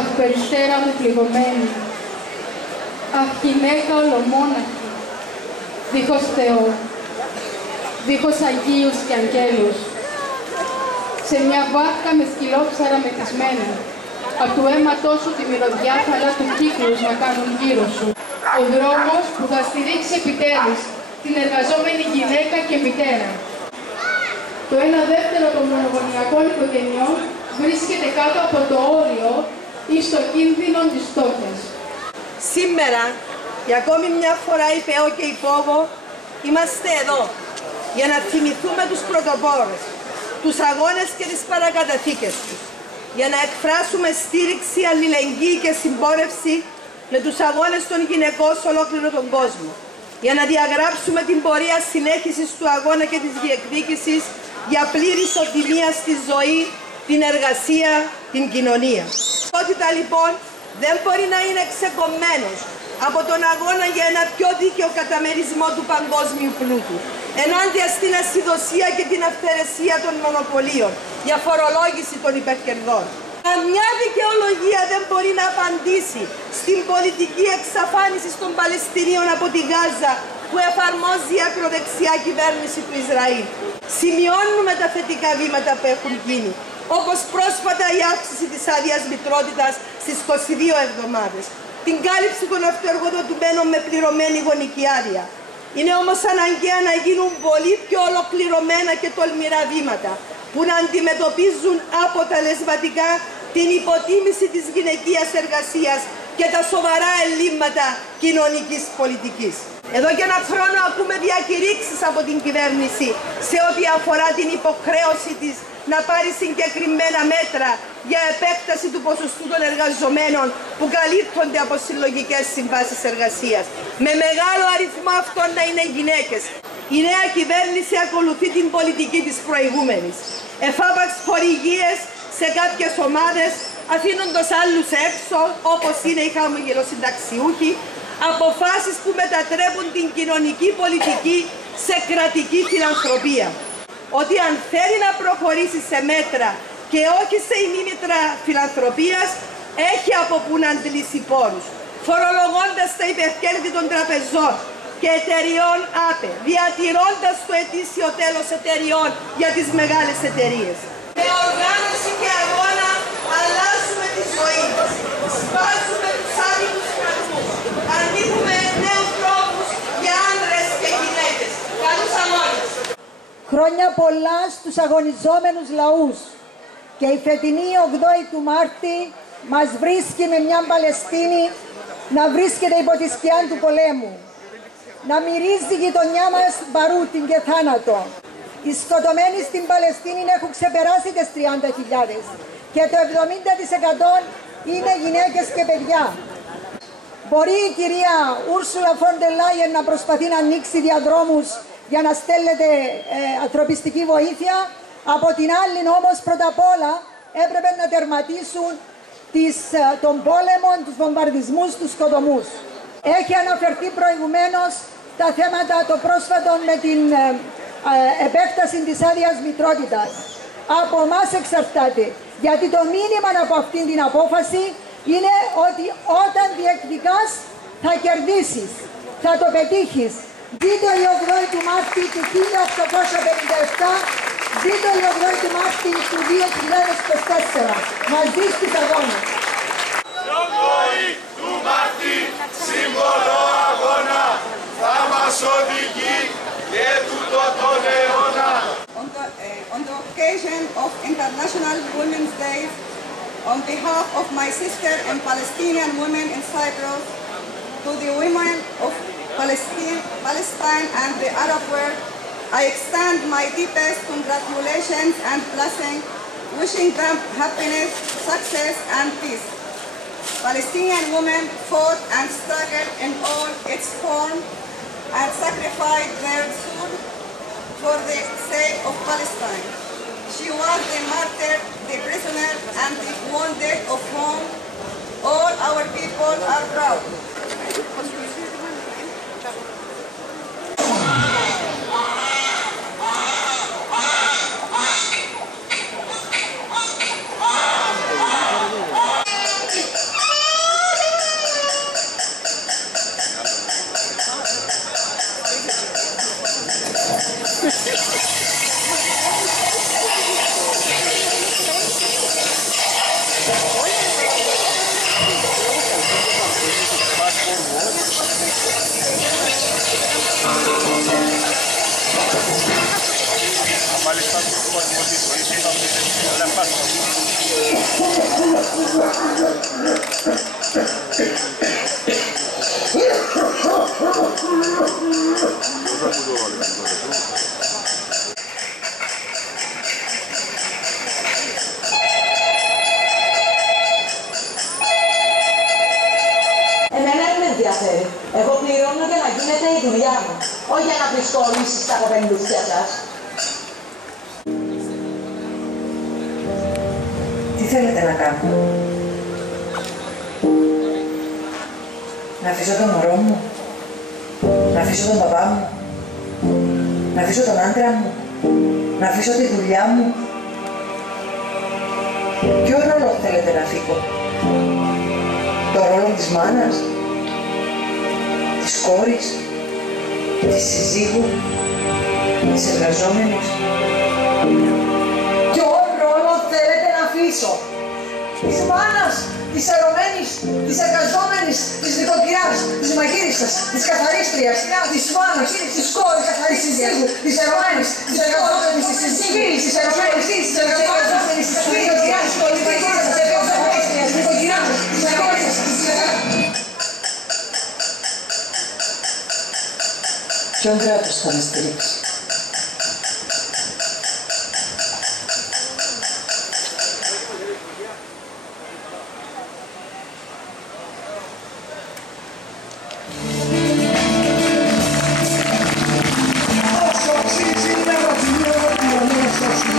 Αχ, περιστέρα μου πληγωμένη, αχ, γυναίκα ολομόναχη, δίχως Θεό, δίχως Αγίους και Αγγέλους, σε μια βάρκα με σκυλόψαρα μεθυσμένη, απ' του αίματός σου τη μυρωδιά χαλά του κύκλους να κάνουν γύρω σου. Ο δρόμος που θα στηρίξει επιτέλους την εργαζόμενη γυναίκα και μητέρα. Το 1/2 των μονογονεϊκών οικογενειών βρίσκεται κάτω από το όριο ή στο κίνδυνο της φτώχειας. Σήμερα, για ακόμη μια φορά υπέω και υπόγω, είμαστε εδώ για να θυμηθούμε τους πρωτοπόρους, τους αγώνες και τις παρακαταθήκες τους, για να εκφράσουμε στήριξη, αλληλεγγύη και συμπόρευση με τους αγώνες των γυναικών σε ολόκληρο τον κόσμο, για να διαγράψουμε την πορεία συνέχισης του αγώνα και της διεκδίκησης για πλήρη ισοτιμία στη ζωή, την εργασία, την κοινωνία. Η ισότητα λοιπόν δεν μπορεί να είναι ξεκομμένος από τον αγώνα για ένα πιο δίκαιο καταμερισμό του παγκόσμιου πλούτου, ενάντια στην ασυδοσία και την αυθαιρεσία των μονοπωλίων, για φορολόγηση των υπερκερδών. Καμιά δικαιολογία δεν μπορεί να απαντήσει στην πολιτική εξαφάνιση των Παλαιστινίων από τη Γάζα που εφαρμόζει η ακροδεξιά κυβέρνηση του Ισραήλ. Σημειώνουμε τα θετικά βήματα που έχουν γίνει, όπως πρόσφατα η αύξηση της άδειας μητρότητας στις 22 εβδομάδες, την κάλυψη των αυτοεργοδοτουμένων με πληρωμένη γονική άδεια. Είναι όμως αναγκαία να γίνουν πολύ πιο ολοκληρωμένα και τολμηρά βήματα που να αντιμετωπίζουν αποτελεσματικά την υποτίμηση της γυναικείας εργασίας και τα σοβαρά ελλείμματα κοινωνικής πολιτικής. Εδώ και ένα χρόνο ακούμε διακηρύξεις από την κυβέρνηση σε ό,τι αφορά την υποχρέωση της να πάρει συγκεκριμένα μέτρα για επέκταση του ποσοστού των εργαζομένων που καλύπτονται από συλλογικές συμβάσεις εργασίας. Με μεγάλο αριθμό αυτών να είναι γυναίκες. Η νέα κυβέρνηση ακολουθεί την πολιτική της προηγούμενης. Εφάπαξ χορηγίες σε κάποιες ομάδες, αφήνοντας άλλους έξω, όπως είναι οι χαμογελοσυνταξιούχοι, αποφάσεις που μετατρέπουν την κοινωνική πολιτική σε κρατική φιλανθρωπία. Ότι αν θέλει να προχωρήσει σε μέτρα και όχι σε ημίμετρα φιλανθρωπίας, έχει από πού να αντλήσει πόρους, φορολογώντας τα υπερκέρδη των τραπεζών και εταιριών ΑΠΕ, διατηρώντας το ετήσιο τέλος εταιριών για τις μεγάλες εταιρείες. Με οργάνωση και αγώνα αλλάζουμε τη ζωή μας, σπάζουμε τους άδικους φραγμούς, ανοίγουμε νέους τρόπους για άνδρες και γυναίκες. Καλούς αγώνες! Χρόνια πολλά στους αγωνιζόμενους λαούς και η φετινή 8η του Μάρτη μας βρίσκει με μια Παλαιστίνη να βρίσκεται υπό τη σκιά του πολέμου, να μυρίζει η γειτονιά μας μπαρούτιν και θάνατο. Οι σκοτωμένοι στην Παλαιστίνη έχουν ξεπεράσει τις 30.000 και το 70% είναι γυναίκες και παιδιά. Μπορεί η κυρία Ούρσουλα φον ντερ Λάιεν να προσπαθεί να ανοίξει διαδρόμους για να στέλνετε ανθρωπιστική βοήθεια, από την άλλη όμως πρώτα απ' όλα έπρεπε να τερματίσουν τον πόλεμο, τους βομβαρδισμούς, τους σκοτωμούς. Έχει αναφερθεί προηγουμένως τα θέματα το πρόσφατο με την επέκταση της άδειας μητρότητας. Από εμάς εξαρτάται, γιατί το μήνυμα από αυτήν την απόφαση είναι ότι όταν διεκδικάς θα κερδίσεις, θα το πετύχεις. Ζήτω η 8η του Μάρτη του 1857, ζήτω η 8η του Μάρτη του 2024, μαζί στις αγώνες. Η 8η του Μάρτη, σύμβολο αγώνα, θα μας οδηγεί και τούτο τον αιώνα. On the occasion of International Women's Day, on behalf of my sister and Palestinian women in Cyprus, to the women of Palestine and the Arab world, I extend my deepest congratulations and blessing, wishing them happiness, success and peace. Palestinian women fought and struggled in all its forms and sacrificed their soul for the sake of Palestine. She was the martyr, the prisoner and the wounded of whom all our people are proud. θέλετε να κάνω? Να αφήσω τον μωρό μου? Να αφήσω τον παπά μου? Να αφήσω τον άντρα μου? Να αφήσω τη δουλειά μου? Ποιο ρόλο θέλετε να φύγω? Το ρόλο της μάνας? Της κόρης? Της συζύγου? Της εργαζόμενης? Ποιο ρόλο θέλετε να αφήσω? Της μάνας, της ερωμένης, της εργαζόμενης, της νοικοκυράς, της μαγείριστας, της καθαρίστριας, της μάνας, της κόρης, της συζύγου, της ερωμένης, της εργαζόμενης, της συζύγης, της ερωμένης, της εργαζόμενης, της νοικοκυράς, της καθαρίστριας, της νοικοκυράς, της εργαζόμενης, ποιον κράτος θα με στηρίξει? Όσο αξίζει να ρωτιέται ο μέσος σου,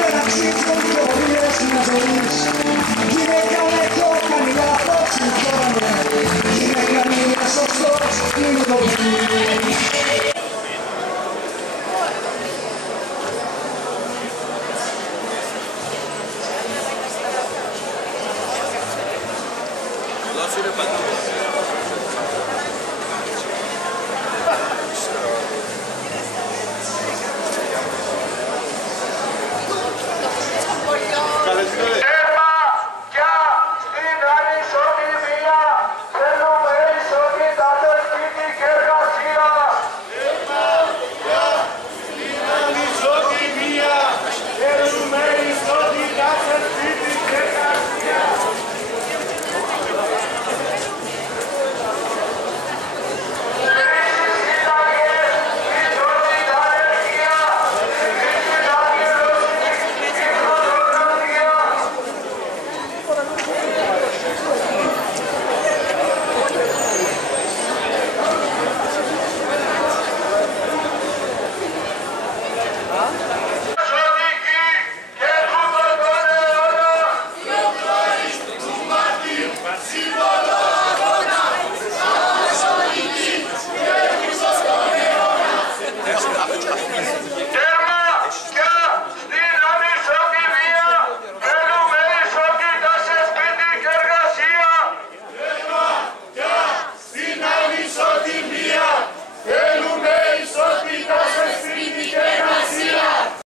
δεν αξίζουν πορείες να ζωείς. Γυναίκα με πιο χαμηλά από συμφώνια, γυναίκα μία σωστός, είναι το παιδί.